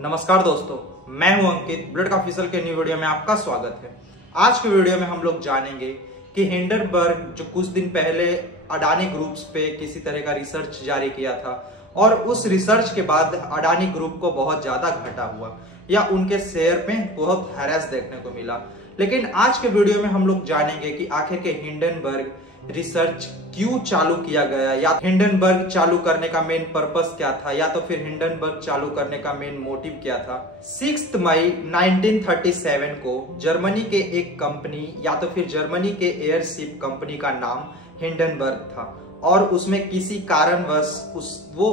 नमस्कार दोस्तों, मैं हूं अंकित। ब्लड का ऑफिशियल के न्यू वीडियो में आपका स्वागत है। आज के वीडियो में हम लोग जानेंगे कि हिंडनबर्ग जो कुछ दिन पहले अडानी ग्रुप्स पे किसी तरह का रिसर्च जारी किया था और उस रिसर्च के बाद अडानी ग्रुप को बहुत ज्यादा घाटा हुआ या उनके शेयर में बहुत हैरेस देखने को मिला। लेकिन आज के वीडियो में हम लोग जानेंगे कि आखिर के हिंडनबर्ग रिसर्च क्यों चालू किया गया, या हिंडनबर्ग चालू करने का मेन पर्पस क्या था, या तो फिर हिंडनबर्ग चालू करने का मेन मोटिव क्या था। 6 मई 1937 को जर्मनी के एक कंपनी या तो फिर जर्मनी के एयरशिप कंपनी का नाम हिंडनबर्ग था और उसमें किसी कारणवश वो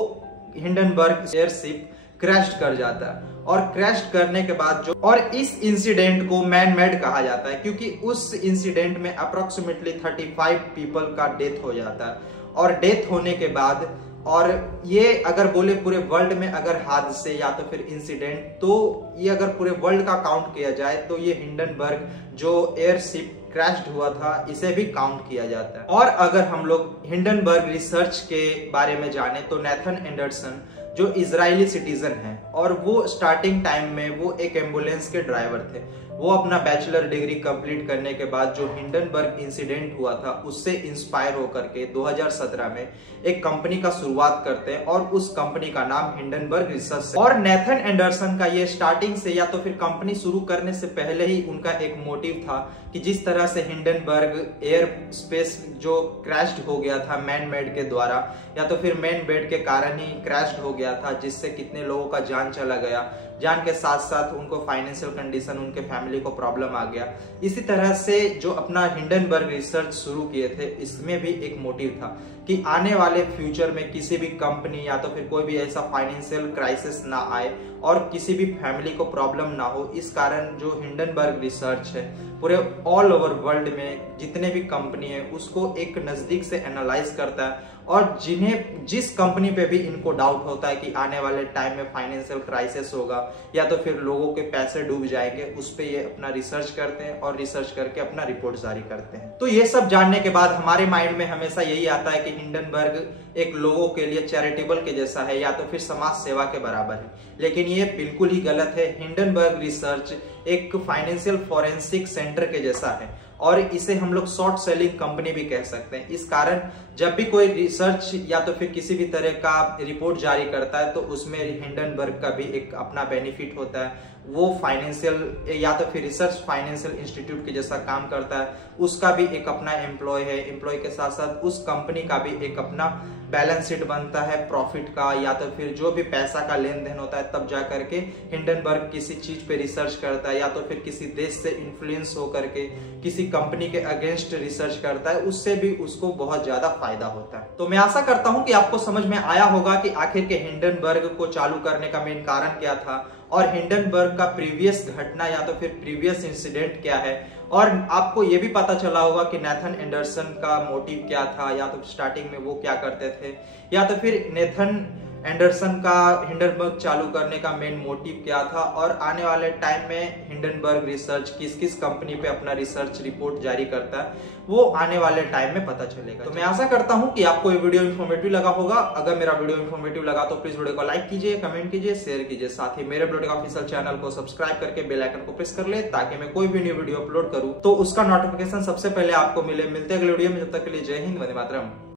हिंडनबर्ग एयरशिप क्रैश कर जाता है और क्रैश करने के बाद इस इंसिडेंट को मैन मेड कहा जाता है क्योंकि उस इंसिडेंट में अप्रोक्सीमेटली 35 पीपल का डेथ हो जाता है। और डेथ होने के बाद, और ये अगर बोले पूरे वर्ल्ड में अगर हादसे या तो फिर इंसिडेंट, तो ये अगर पूरे वर्ल्ड का काउंट किया जाए तो ये हिंडनबर्ग जो एयरशिप क्रैश हुआ था इसे भी काउंट किया जाता है। और अगर हम लोग हिंडनबर्ग रिसर्च के बारे में जाने तो नेथन एंडरसन जो इजरायली सिटीजन है और वो स्टार्टिंग टाइम में वो एक एम्बुलेंस के ड्राइवर थे। वो अपना बैचलर डिग्री कंप्लीट करने के बाद जो हिंडनबर्ग इंसिडेंट हुआ था उससे इंस्पायर होकर के 2017 में एक कंपनी का शुरुआत करते हैं और उस कंपनी का नाम हिंडनबर्ग रिसर्च है। और नेथन एंडरसन का ये स्टार्टिंग से या तो फिर कंपनी शुरू करने से पहले ही उनका एक मोटिव था कि जिस तरह से हिंडनबर्ग एयर स्पेस जो क्रैश्ड हो गया था मैन मेड के द्वारा या तो फिर मैन मेड के कारण ही क्रैश्ड हो गया था, जिससे कितने लोगों का जान चला गया, जान के साथ साथ उनको फाइनेंशियल कंडीशन, उनके फैमिली को प्रॉब्लम आ गया। इसी तरह से जो अपना हिंडनबर्ग रिसर्च शुरू किए थे इसमें भी एक मोटिव था कि आने वाले फ्यूचर में किसी भी कंपनी या तो फिर कोई भी ऐसा फाइनेंशियल क्राइसिस ना आए और किसी भी फैमिली को प्रॉब्लम ना हो। इस कारण जो हिंडनबर्ग रिसर्च है पूरे ऑल ओवर वर्ल्ड में जितने भी कंपनी है उसको एक नजदीक से एनालाइज करता है और जिस कंपनी पे भी इनको डाउट होता है कि आने वाले टाइम में फाइनेंशियल क्राइसिस होगा या तो फिर लोगों के पैसे डूब जाएंगे, उस पे ये अपना रिसर्च करते हैं और रिसर्च करके अपना रिपोर्ट जारी करते हैं। तो ये सब जानने के बाद हमारे माइंड में हमेशा यही आता है कि हिंडनबर्ग एक लोगों के लिए चैरिटेबल के जैसा है या तो फिर समाज सेवा के बराबर है, लेकिन ये बिल्कुल ही गलत है। हिंडनबर्ग रिसर्च एक फाइनेंशियल फॉरेंसिक सेंटर के जैसा है और इसे हम लोग शॉर्ट सेलिंग कंपनी भी कह सकते हैं। इस कारण जब भी कोई रिसर्च या तो फिर किसी भी तरह का रिपोर्ट जारी करता है तो उसमें हिंडनबर्ग का भी एक अपना बेनिफिट होता है। वो फाइनेंशियल या तो फिर रिसर्च फाइनेंशियल इंस्टीट्यूट के जैसा काम करता है, उसका भी एक अपना एम्प्लॉय है। एम्प्लॉय के साथ साथ उस कंपनी का भी एक अपना बैलेंस शीट बनता है प्रॉफिट का या तो फिर जो भी पैसा का लेन देन होता है, तब जा करके हिंडनबर्ग किसी चीज पे रिसर्च करता है या तो फिर किसी देश से इन्फ्लुएंस होकर के किसी कंपनी के अगेंस्ट रिसर्च करता है, उससे भी उसको बहुत ज्यादा फायदा होता है। तो मैं आशा करता हूं कि आपको समझ में आया होगा कि आखिर के हिंडनबर्ग को चालू करने का मेन कारण क्या था और हिंडनबर्ग का प्रीवियस घटना या तो फिर प्रीवियस इंसिडेंट क्या है, और आपको यह भी पता चला होगा कि नेथन एंडरसन का मोटिव क्या था या तो स्टार्टिंग में वो क्या करते थे, या तो फिर नेथन एंडरसन का हिंडनबर्ग चालू करने का मेन मोटिव क्या था, और आने वाले टाइम में हिंडनबर्ग रिसर्च किस किस कंपनी पे अपना रिसर्च रिपोर्ट जारी करता है, वो आने वाले टाइम में पता चलेगा। तो मैं आशा करता हूं कि आपको ये वीडियो इन्फॉर्मेटिव लगा होगा। अगर मेरा वीडियो इन्फॉर्मेटिव लगा तो प्लीज वीडियो को लाइक कीजिए, कमेंट कीजिए, शेयर कीजिए। साथ ही मेरे ब्लड का ऑफिशियल चैनल को सब्सक्राइब करके बेल आइकन को प्रेस कर ले ताकि मैं कोई भी न्यू वीडियो अपलोड करूं तो उसका नोटिफिकेशन सबसे पहले आपको मिले। मिलते हैं अगले वीडियो में, जब तक के लिए जय हिंद, वंदे मातरम।